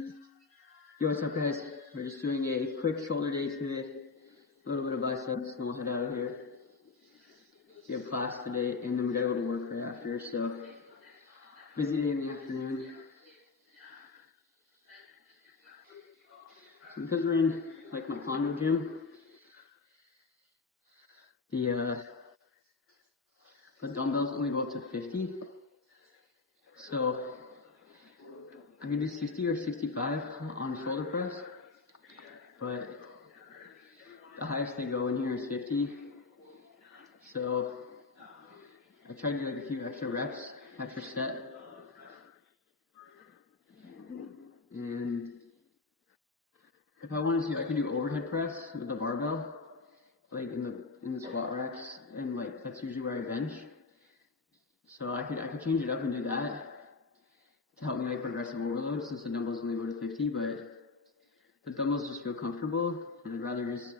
Yo, what's up guys? We're just doing a quick shoulder day today. A little bit of biceps, and we'll head out of here. We have class today, and then we gotta go to work right after, so busy day in the afternoon. So because we're in like my condo gym, the dumbbells only go up to 50. So I can do 60 or 65 on shoulder press, but the highest they go in here is 50. So I tried to do like a few extra reps, extra set. And if I wanted to, I could do overhead press with the barbell, like in the squat racks, and like that's usually where I bench. So I could change it up and do that to help me like progressive overload, since the dumbbells only go to 50, but the dumbbells just feel comfortable, and I'd rather just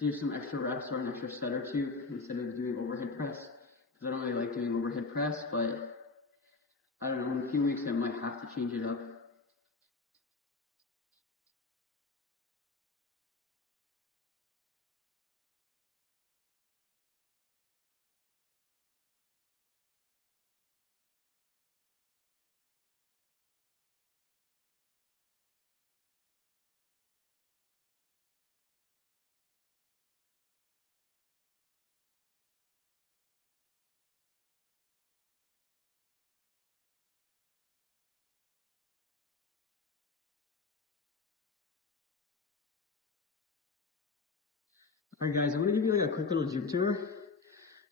do some extra reps or an extra set or two instead of doing overhead press, because I don't really like doing overhead press, but I don't know, in a few weeks I might have to change it up. Alright guys, I'm going to give you like a quick little gym tour,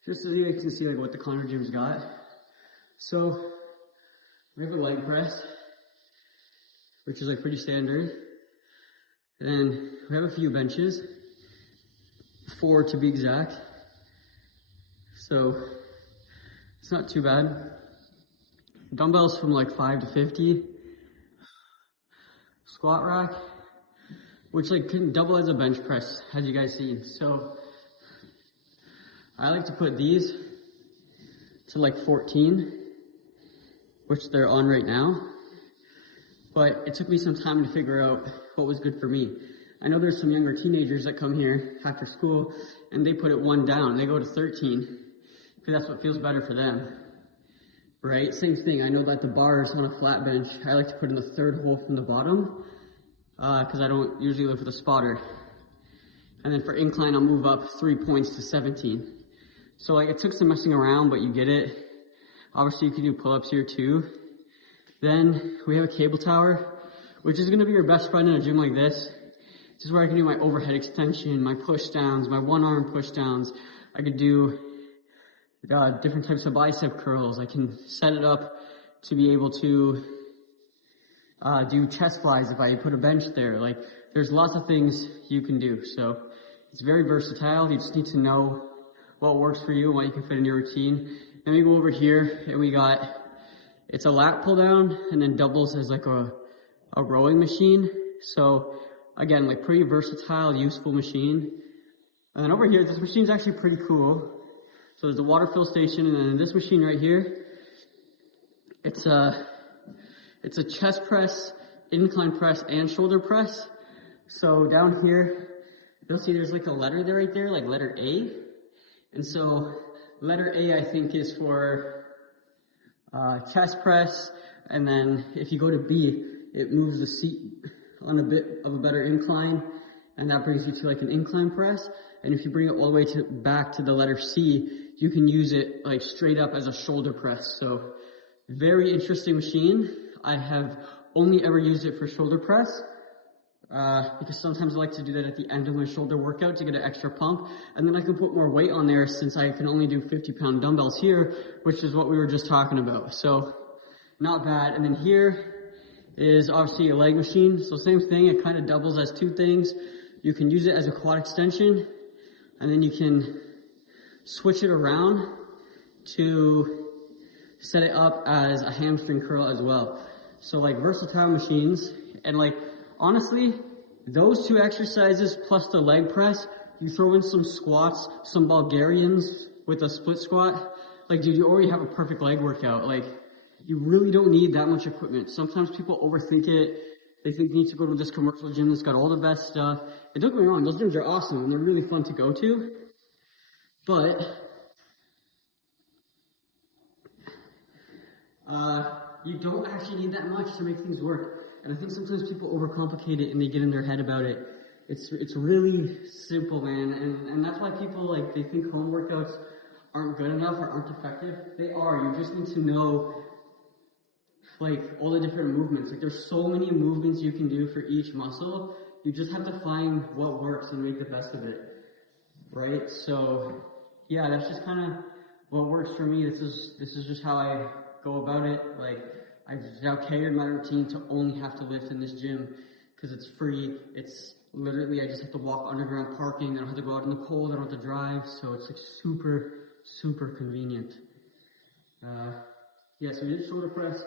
just so you guys can see like what the condo gym's got. So, we have a leg press, which is like pretty standard. And then we have a few benches, 4 to be exact. So, it's not too bad. Dumbbells from like 5 to 50. Squat rack, which like can double as a bench press, as you guys seen. So I like to put these to like 14, which they're on right now. But it took me some time to figure out what was good for me. I know there's some younger teenagers that come here after school and they put it 1 down. They go to 13 because that's what feels better for them, right? Same thing. I know that the bars on a flat bench, I like to put in the 3rd hole from the bottom, because I don't usually lift with a spotter. And then for incline, I'll move up 3 points to 17. So like it took some messing around, but you get it. Obviously you can do pull-ups here too. Then we have a cable tower, which is gonna be your best friend in a gym like this. This is where I can do my overhead extension, my push downs, my 1-arm push downs. I could do different types of bicep curls. I can set it up to be able to do chest flies if I put a bench there. Like, there's lots of things you can do. So it's very versatile. You just need to know what works for you and what you can fit in your routine. Then we go over here and we got, it's a lat pull down and then doubles as like a rowing machine. So again, like pretty versatile, useful machine. And then over here, this machine's actually pretty cool. So there's a water fill station, and then this machine right here, it's a chest press, incline press, and shoulder press. So down here, you'll see there's like a letter there right there, like letter A. And so letter A, I think, is for chest press. And then if you go to B, it moves the seat on a bit of a better incline, and that brings you to like an incline press. And if you bring it all the way back to the letter C, you can use it like straight up as a shoulder press. So very interesting machine. I have only ever used it for shoulder press, because sometimes I like to do that at the end of my shoulder workout to get an extra pump. And then I can put more weight on there since I can only do 50-pound dumbbells here, which is what we were just talking about. So not bad. And then here is obviously a leg machine. So same thing, it kind of doubles as 2 things. You can use it as a quad extension, and then you can switch it around to set it up as a hamstring curl as well. So like versatile machines. And like honestly, those 2 exercises plus the leg press, you throw in some squats, some Bulgarians with a split squat, like dude, you already have a perfect leg workout. Like You really don't need that much equipment. Sometimes people overthink it. They think they need to go to this commercial gym that's got all the best stuff. And don't get me wrong, those gyms are awesome and they're really fun to go to. But you don't actually need that much to make things work. And I think sometimes people overcomplicate it and they get in their head about it. It's really simple, man. And that's why people, like, they think home workouts aren't good enough or aren't effective. They are. You just need to know, like, all the different movements. Like, there's so many movements you can do for each muscle. You just have to find what works and make the best of it, right? So, yeah, that's just kind of what works for me. This is just how I go about it. Like, I've now tailored my routine to only have to lift in this gym because it's free. It's literally, I just have to walk underground parking. I don't have to go out in the cold. I don't have to drive. So it's like super convenient. Yeah, so we did shoulder press.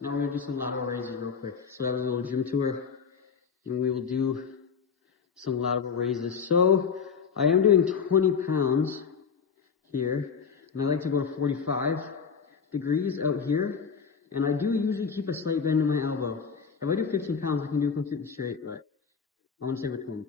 Now we're gonna do some lateral raises real quick. So that was a little gym tour, and we will do some lateral raises. So I am doing 20 pounds here, and I like to go to 45 degrees out here. And I do usually keep a slight bend in my elbow. If I do 15 pounds, I can do completely straight, but I want to stay with 20.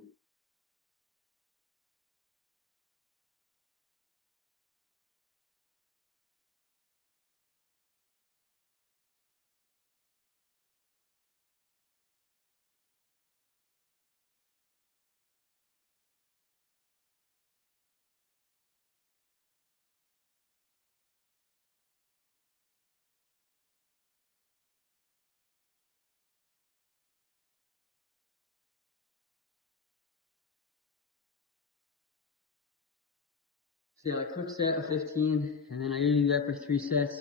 So yeah, like quick set of 15, and then I usually do that for 3 sets.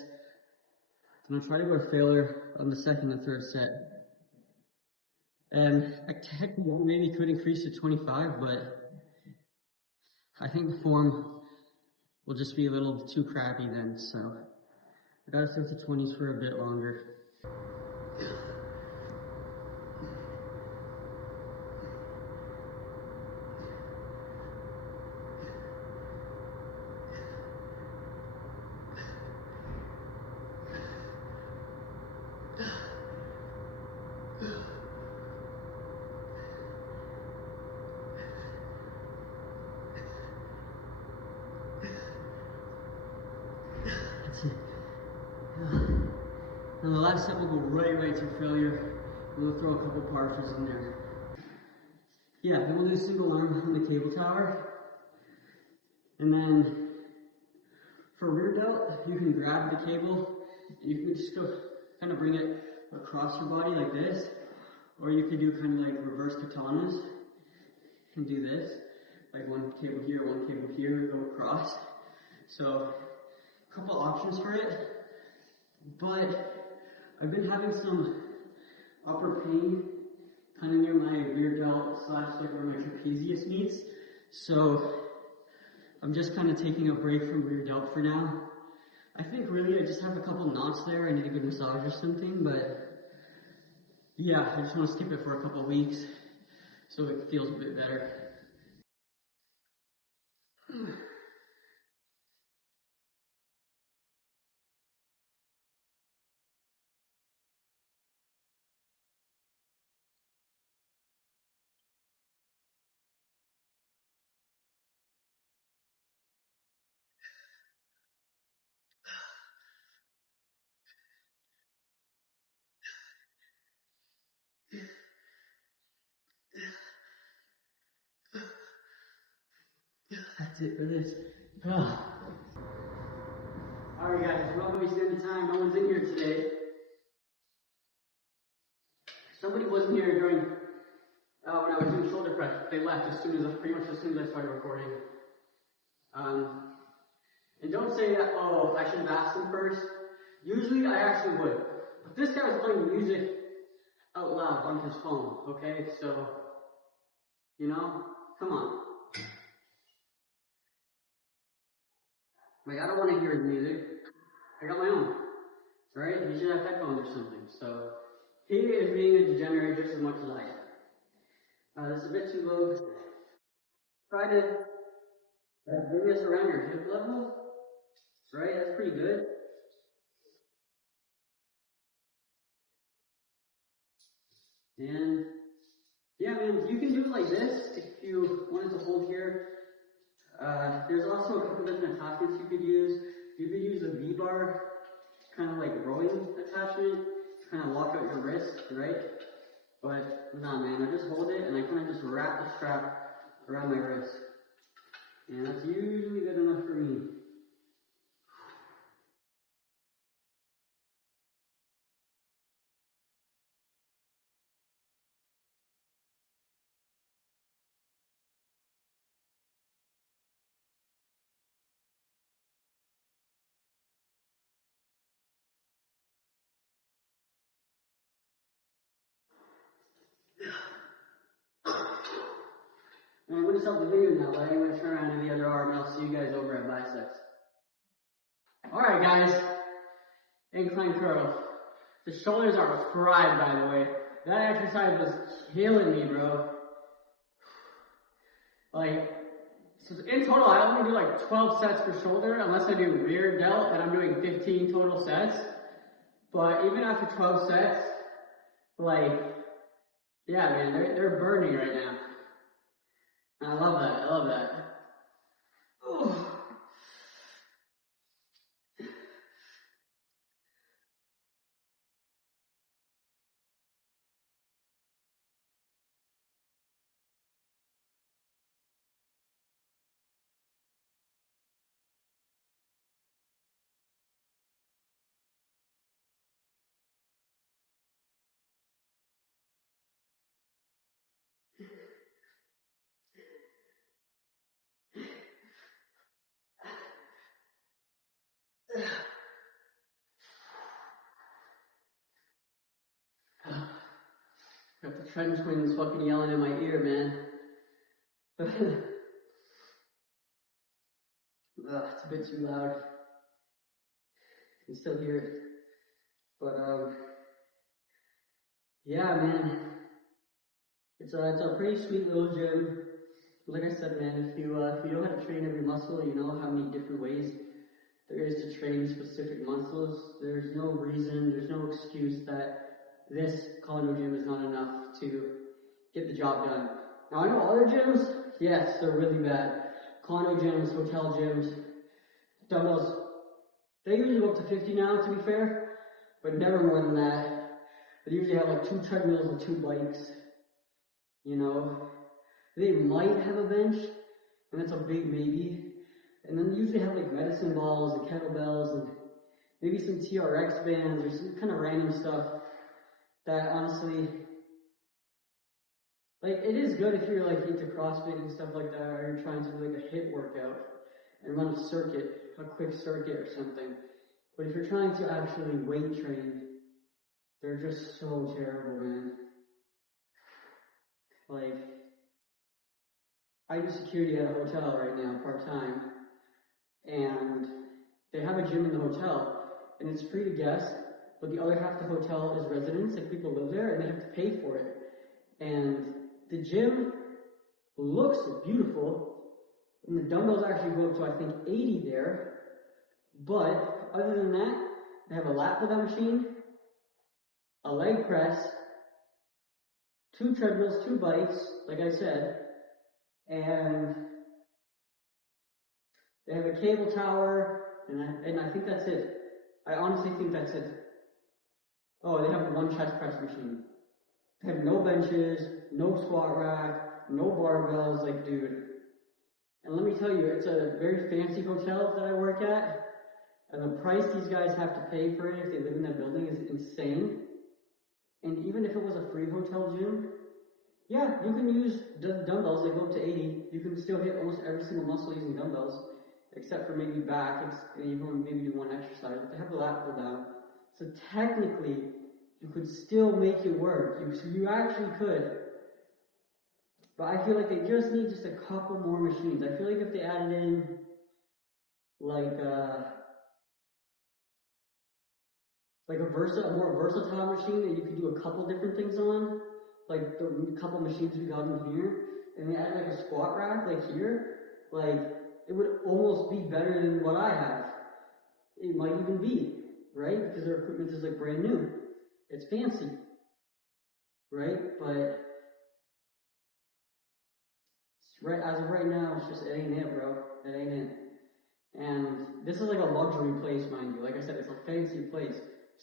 I'm gonna try to go to failure on the second and third set. And I technically maybe could increase to 25, but I think the form will just be a little too crappy then, so I gotta stick to 20s for a bit longer. That's it. And the last set will go right to failure. We'll throw a couple partials in there. Yeah, then we'll do single arm on the cable tower. And then for rear delt, you can grab the cable and you can just go kind of bring it across your body like this. Or you could do kind of like reverse katanas. You can do this. Like one cable here, one cable here, go across. So a couple options for it. But I've been having some upper pain kind of near my rear delt / like where my trapezius meets. So I'm just kind of taking a break from rear delt for now. I think really I just have a couple knots there. I need a good massage or something, but yeah, I just want to skip it for a couple weeks so it feels a bit better. That's it for this. Alright guys, we're not wasting any time. No one's in here today. Somebody wasn't here during when I was doing shoulder press. They left pretty much as soon as I started recording. And don't say that, oh, I should have asked them first. Usually I actually would. But this guy was playing music out loud on his phone, okay? So, you know, come on. Like, I don't want to hear his music. I got my own, right? You should have headphones or something. So, he is being a degenerate just as much as I am. This is a bit too low. Try to bring this around your hip level, right? That's pretty good. And yeah, man, you can do it like this if you wanted to hold here. There's also a couple different attachments you could use. You could use a V-bar, kind of like rowing attachment, to kind of lock out your wrist, right? But nah, man, I just hold it and I kind of just wrap the strap around my wrist. And that's usually good enough for me. And I'm going to stop the video now, but I'm going to turn around to the other arm and I'll see you guys over at biceps. Alright guys, incline curl. The shoulders are fried, by the way. That exercise was killing me, bro. Like, so in total, I only do like 12 sets per shoulder, unless I do rear delt, and I'm doing 15 total sets. But even after 12 sets, like, yeah, man, they're burning right now. And I love that. I love that. Oh. Got the Trent twins fucking yelling in my ear, man. It's a bit too loud. You can still hear it. But, yeah, man. It's a pretty sweet little gym. Like I said, man, if you know how to train every muscle, you know how many different ways there is to train specific muscles, there's no reason, there's no excuse that this condo gym is not enough to get the job done. Now I know other gyms, yes, they're really bad. Condo gyms, hotel gyms, dumbbells, they usually go up to 50 now, to be fair, but never more than that. They usually have like 2 treadmills and 2 bikes, you know. They might have a bench, and that's a big maybe. And then they usually have like medicine balls and kettlebells and maybe some TRX bands or some kind of random stuff that honestly, like, it is good if you're like into CrossFit and stuff like that, or you're trying to do like a HIIT workout and run a circuit, a quick circuit or something. But if you're trying to actually weight train, they're just so terrible, man. Like, I do security at a hotel right now, part-time, and they have a gym in the hotel, and it's free to guests, but the other half of the hotel is residents, like people live there, and they have to pay for it. And the gym looks beautiful, and the dumbbells actually go up to, I think, 80 there, but other than that, they have a lat pull-down machine, a leg press, 2 treadmills, 2 bikes, like I said, and they have a cable tower, and I think that's it. I honestly think that's it. Oh, they have 1 chest press machine. They have no benches, no squat rack, no barbells, like, dude. And let me tell you, it's a very fancy hotel that I work at, and the price these guys have to pay for it if they live in that building is insane. And even if it was a free hotel gym, yeah, you can use dumbbells that go up to 80. You can still hit almost every single muscle using dumbbells, except for maybe back, and you can maybe do 1 exercise. But they have the lat pull down. So technically, you could still make it work. You actually could. But I feel like they just need just a couple more machines. I feel like if they added in, like a more versatile machine that you could do a couple different things on, like the couple machines we got in here, and they add like a squat rack like here, like it would almost be better than what I have. It might even be, right? Because their equipment is like brand new. It's fancy. right? But right as of right now, it's just, it ain't it, bro. It ain't it. And this is like a luxury place, mind you. Like I said, it's a fancy place.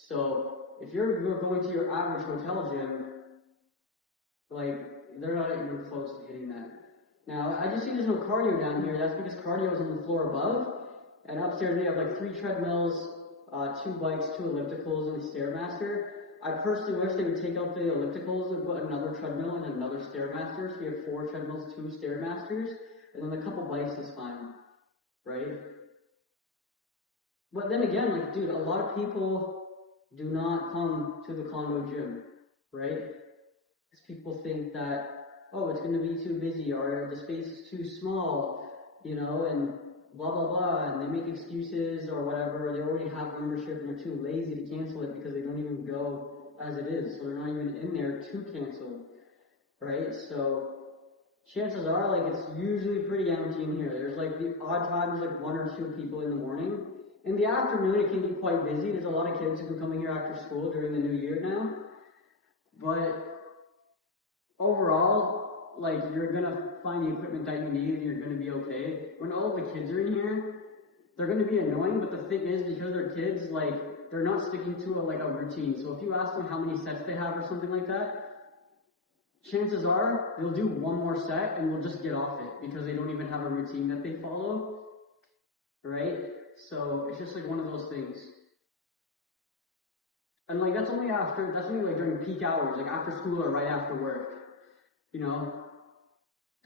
So if you're going to your average hotel gym, like, they're not even close to getting that. Now, I just see there's no cardio down here. That's because cardio is on the floor above. And upstairs, we have like 3 treadmills, 2 bikes, 2 ellipticals, and a Stairmaster. I personally wish they would take out the ellipticals and put another treadmill and another Stairmaster. So we have 4 treadmills, 2 Stairmasters, and then a couple bikes is fine, right? But then again, like, dude, a lot of people do not come to the condo gym, right? Because people think that, oh, it's going to be too busy, or the space is too small, you know, and blah, blah, blah, and they make excuses or whatever. They already have membership and they're too lazy to cancel it because they don't even go as it is, so they're not even in there to cancel, right? So chances are, like, it's usually pretty empty in here. There's like the odd times, like 1 or 2 people in the morning. In the afternoon, it can be quite busy. There's a lot of kids who are coming here after school during the new year now. But overall, like, you're gonna find the equipment that you need and you're gonna be okay. When all the kids are in here, they're gonna be annoying, but the thing is, because they're kids, like, they're not sticking to a routine. So if you ask them how many sets they have or something like that, chances are they'll do 1 more set and we'll just get off it because they don't even have a routine that they follow, right? So it's just like one of those things. And like that's only like during peak hours, like after school or right after work. You know?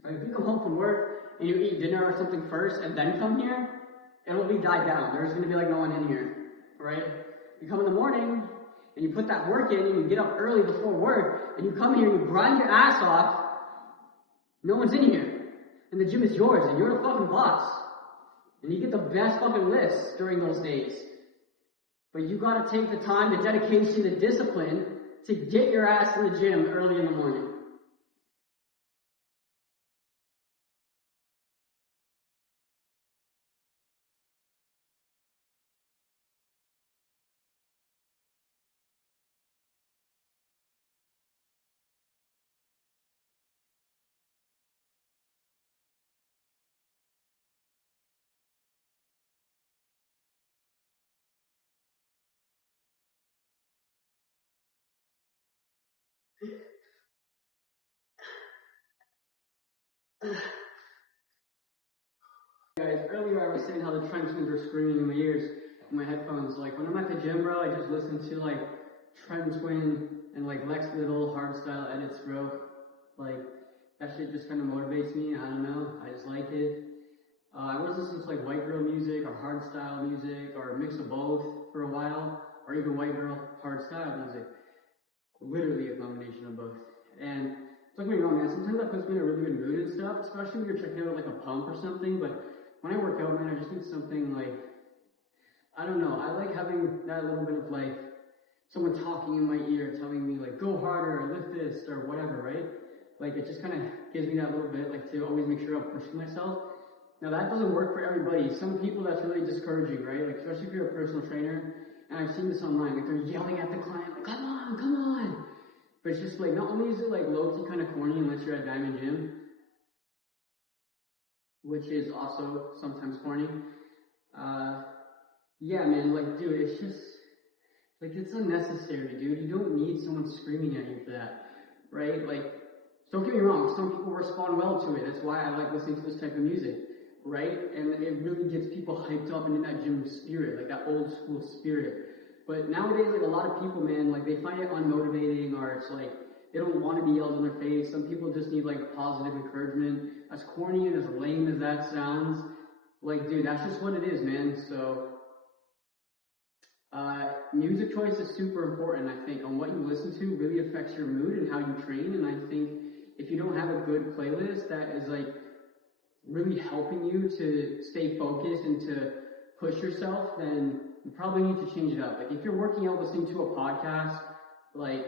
Like if you come home from work and you eat dinner or something first and then come here, it'll be died down. There's gonna be like no one in here. Right? You come in the morning and you put that work in and you get up early before work and you come here and you grind your ass off, no one's in here. And the gym is yours and you're the fucking boss. And you get the best fucking lists during those days. But you gotta take the time, the dedication, the discipline to get your ass in the gym early in the morning. Guys, earlier I was saying how the Trench Twins are screaming in my ears in my headphones. Like when I'm at the gym, bro, I just listen to like Trench Twin and like Lex Little hardstyle edits, bro. Like that shit just kind of motivates me. I don't know. I just like it. I was listening to like white girl music or hardstyle music or a mix of both for a while, or even white girl hardstyle music. Literally a combination of both. And don't get me wrong, man, sometimes that puts me in a really good mood and stuff, especially when you're checking out like a pump or something. But when I work out, man, I just need something like, I don't know, I like having that little bit of like someone talking in my ear telling me like, go harder, or lift this, or whatever, right? Like it just kind of gives me that little bit, like to always make sure I'm pushing myself. Now that doesn't work for everybody. Some people that's really discouraging, right? Like especially if you're a personal trainer, and I've seen this online, like they're yelling at the client, like, come on, come on. But it's just like, not only is it like low-key kind of corny unless you're at Diamond Gym, which is also sometimes corny. Yeah, man, like, dude, it's just, like, it's unnecessary, dude. You don't need someone screaming at you for that, right? Like, don't get me wrong, some people respond well to it. That's why I like listening to this type of music, right? And it really gets people hyped up and in that gym spirit, like that old school spirit. But nowadays, like, a lot of people, man, like, they find it unmotivating, or it's like, they don't want to be yelled in their face. Some people just need, like, positive encouragement. As corny and as lame as that sounds, like, dude, that's just what it is, man. So, music choice is super important, I think. On what you listen to really affects your mood and how you train. And I think if you don't have a good playlist that is like really helping you to stay focused and to push yourself, then you probably need to change it up. Like if you're working out listening to a podcast, like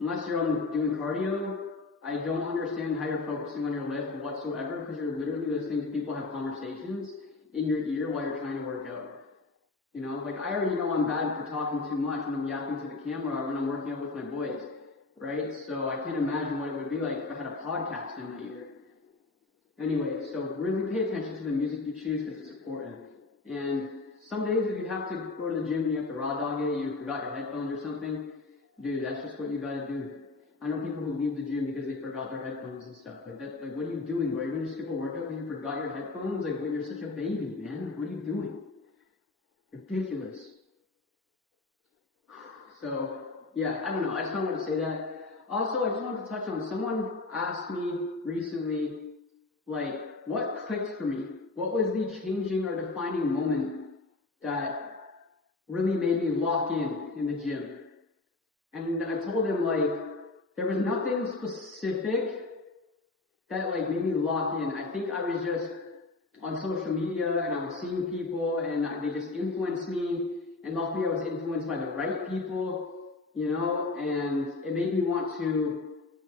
unless you're doing cardio, I don't understand how you're focusing on your lift whatsoever, because you're literally listening to people have conversations in your ear while you're trying to work out. You know, like I already know I'm bad for talking too much when I'm yapping to the camera or when I'm working out with my boys. right? So I can't imagine what it would be like if I had a podcast in my ear. Anyway, so really pay attention to the music you choose because it's important. And some days if you have to go to the gym and you have to raw dog it, you forgot your headphones or something, dude, that's just what you gotta do. I know people who leave the gym because they forgot their headphones and stuff like that. Like, what are you doing, bro? You're gonna skip a workout because you forgot your headphones? Like, well, you're such a baby, man. What are you doing? Ridiculous. So, yeah, I don't know. I just wanted to say that. Also, I just wanted to touch on, someone asked me recently, like, what clicked for me? What was the changing or defining moment that really made me lock in the gym? And I told him, like, there was nothing specific that, like, made me lock in. I think I was just on social media and I was seeing people and they just influenced me. And luckily I was influenced by the right people, you know, and it made me want to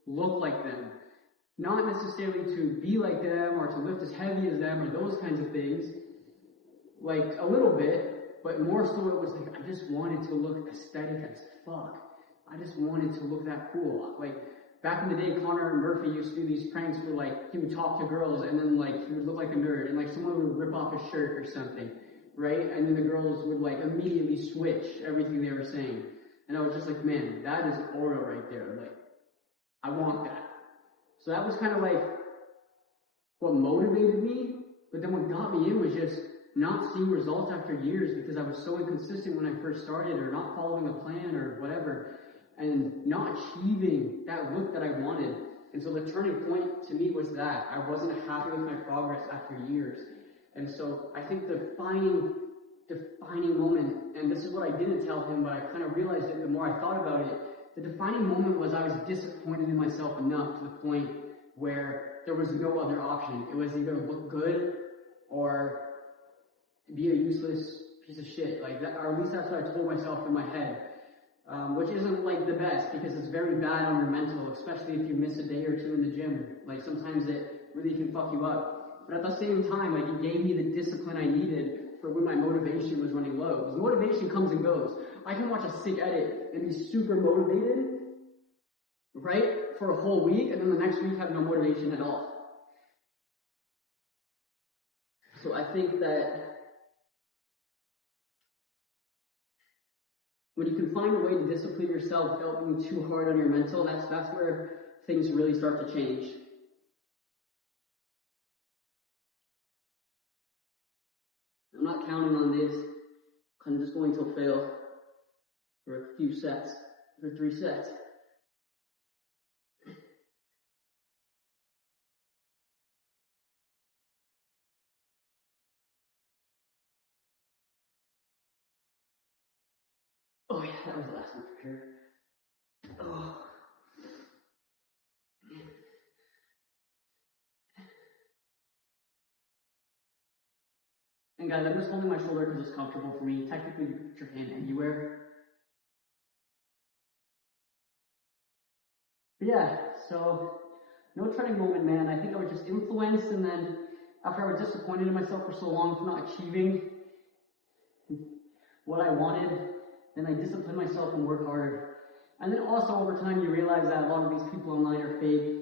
look like them. Not necessarily to be like them or to lift as heavy as them or those kinds of things, like a little bit, but more so it was like I just wanted to look aesthetic as fuck. I just wanted to look that cool. Like back in the day, Connor Murphy used to do these pranks where like he would talk to girls and then like he would look like a nerd and like someone would rip off his shirt or something, right? And then the girls would like immediately switch everything they were saying. And I was just like, man, that is aura right there. Like, I want that. So that was kind of like what motivated me, but then what got me in was just not seeing results after years because I was so inconsistent when I first started or not following a plan or whatever and not achieving that look that I wanted. And so the turning point to me was that I wasn't happy with my progress after years. And so I think the defining moment, and this is what I didn't tell him, but I kind of realized it the more I thought about it, the defining moment was I was disappointed in myself enough to the point where there was no other option. It was either look good or be a useless piece of shit, like that, or at least that's what I told myself in my head, which isn't like the best because it's very bad on your mental, especially if you miss a day or two in the gym. Like sometimes it really can fuck you up. But at the same time, like it gave me the discipline I needed for when my motivation was running low. Because motivation comes and goes. I can watch a sick edit and be super motivated, right, for a whole week, and then the next week have no motivation at all. So I think that when you can find a way to discipline yourself without being too hard on your mental, that's where things really start to change. I'm not counting on this. I'm just going to fail for a few sets, for 3 sets. Oh yeah, that was the last one for sure. Oh. And guys, I'm just holding my shoulder because it's comfortable for me. Technically, you can put your hand anywhere. But yeah, so no turning moment, man. I think I was just influenced, and then after I was disappointed in myself for so long for not achieving what I wanted, then I disciplined myself and worked harder. And then also over time, you realize that a lot of these people online are fake.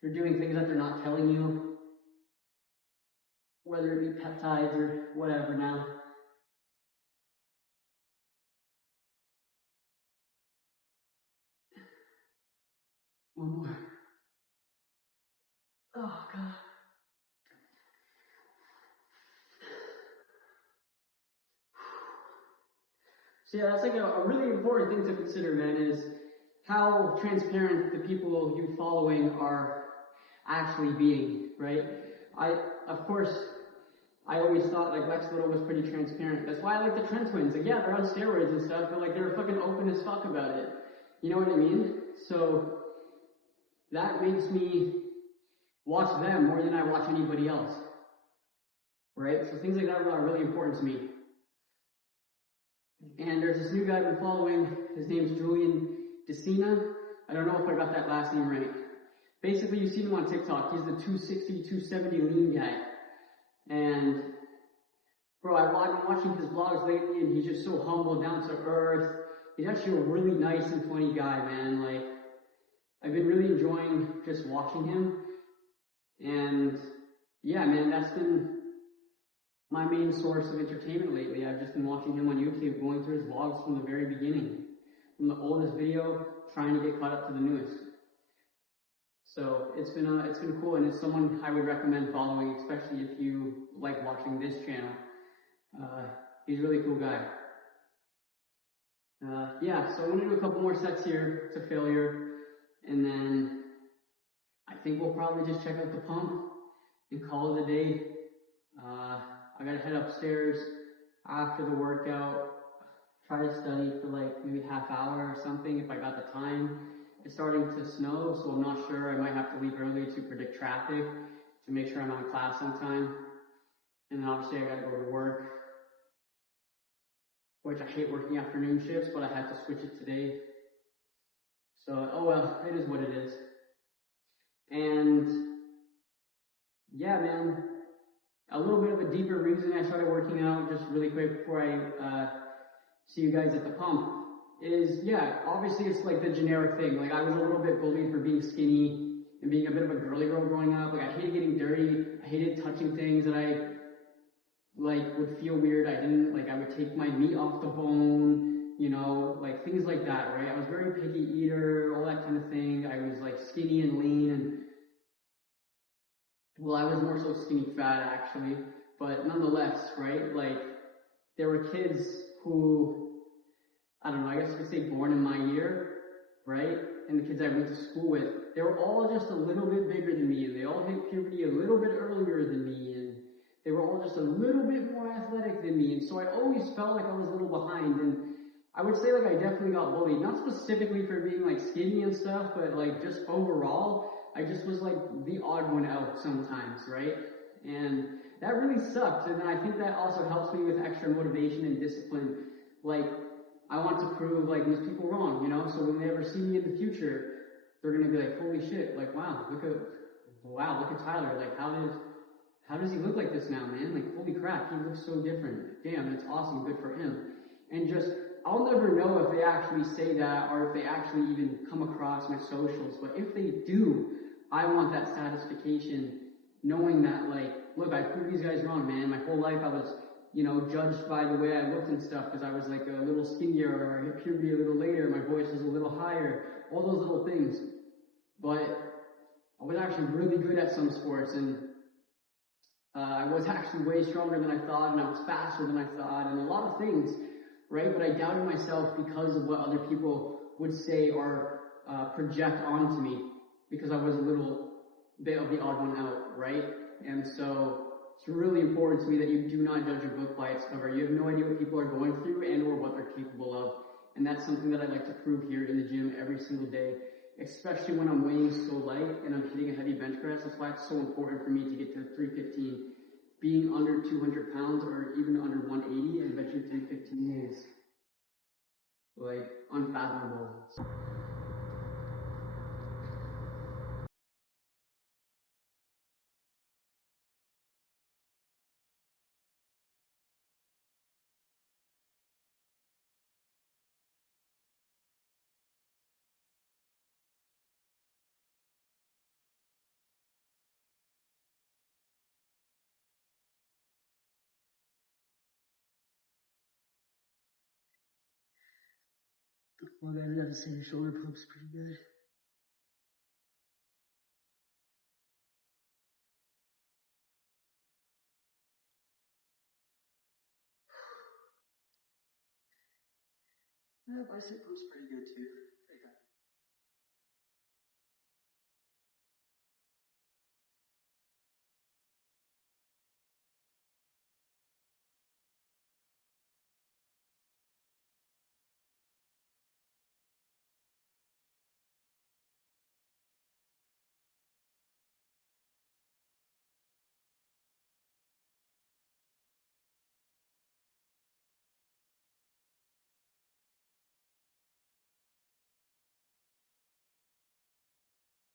They're doing things that they're not telling you, whether it be peptides or whatever now. One more. Oh, God. So yeah, that's like a really important thing to consider, man, is how transparent the people you're following are actually being, right? Of course, I always thought like Lex Luthor was pretty transparent. That's why I like the Trent Twins. Like, yeah, they're on steroids and stuff, but like they're fucking open as fuck about it. You know what I mean? So that makes me watch them more than I watch anybody else, right? So things like that are really important to me. And there's this new guy I've been following. His name's Julian Decina. I don't know if I got that last name right. Basically, you've seen him on TikTok. He's the 260, 270 lean guy. And, bro, I've been watching his vlogs lately, and he's just so humble, down to earth. He's actually a really nice and funny guy, man. Like, I've been really enjoying just watching him. And yeah, man, that's been my main source of entertainment lately. I've just been watching him on YouTube, going through his vlogs from the very beginning, from the oldest video, trying to get caught up to the newest. So it's been cool, and it's someone I would recommend following, especially if you like watching this channel. He's a really cool guy. Yeah, so I'm gonna do a couple more sets here to failure, and then I think we'll probably just check out the pump and call it a day. I gotta head upstairs after the workout, try to study for like maybe half hour or something if I got the time. It's starting to snow, so I'm not sure. I might have to leave early to predict traffic to make sure I'm on class on time. And then obviously I gotta go to work, which I hate working afternoon shifts, but I had to switch it today. So, oh well, it is what it is. And yeah, man, a little bit of a deeper reason I started working out, just really quick before I see you guys at the pump, is, yeah, obviously it's like the generic thing. Like, I was a little bit bullied for being skinny and being a bit of a girly girl growing up. Like, I hated getting dirty. I hated touching things that I, like, would feel weird. I would take my meat off the bone, you know, like, things like that, right? I was a very picky eater, all that kind of thing. I was, like, skinny and lean, and, well, I was more so skinny fat, actually. But nonetheless, right, like, there were kids who, I don't know, I guess you could say born in my year, right? And the kids I went to school with, they were all just a little bit bigger than me, and they all hit puberty a little bit earlier than me, and they were all just a little bit more athletic than me, and so I always felt like I was a little behind, and I would say like I definitely got bullied, not specifically for being like skinny and stuff, but like just overall, I just was like the odd one out sometimes, right? And that really sucked, and I think that also helps me with extra motivation and discipline. Like, I want to prove like these people wrong, you know, so when they ever see me in the future, they're gonna be like, holy shit, like wow, look at Tyler, like how does he look like this now, man? Like, holy crap, he looks so different. Damn, that's awesome, good for him. And just, I'll never know if they actually say that or if they actually even come across my socials, but if they do, I want that satisfaction knowing that, like, look, I proved these guys wrong, man. My whole life I was, you know, judged by the way I looked and stuff because I was like a little skinnier, or I hit puberty a little later, my voice was a little higher, all those little things. But I was actually really good at some sports, and I was actually way stronger than I thought, and I was faster than I thought, and a lot of things, right? But I doubted myself because of what other people would say or project onto me, because I was a little bit of the odd one out, right? And so it's really important to me that you do not judge a book by its cover. You have no idea what people are going through and or what they're capable of. And that's something that I like to prove here in the gym every single day, especially when I'm weighing so light and I'm hitting a heavy bench press. That's why it's so important for me to get to 315. Being under 200 pounds or even under 180 and benching 315 is like unfathomable. Well, guys, I gotta say the shoulder pump's pretty good. Yeah, bicep pump's pretty good too.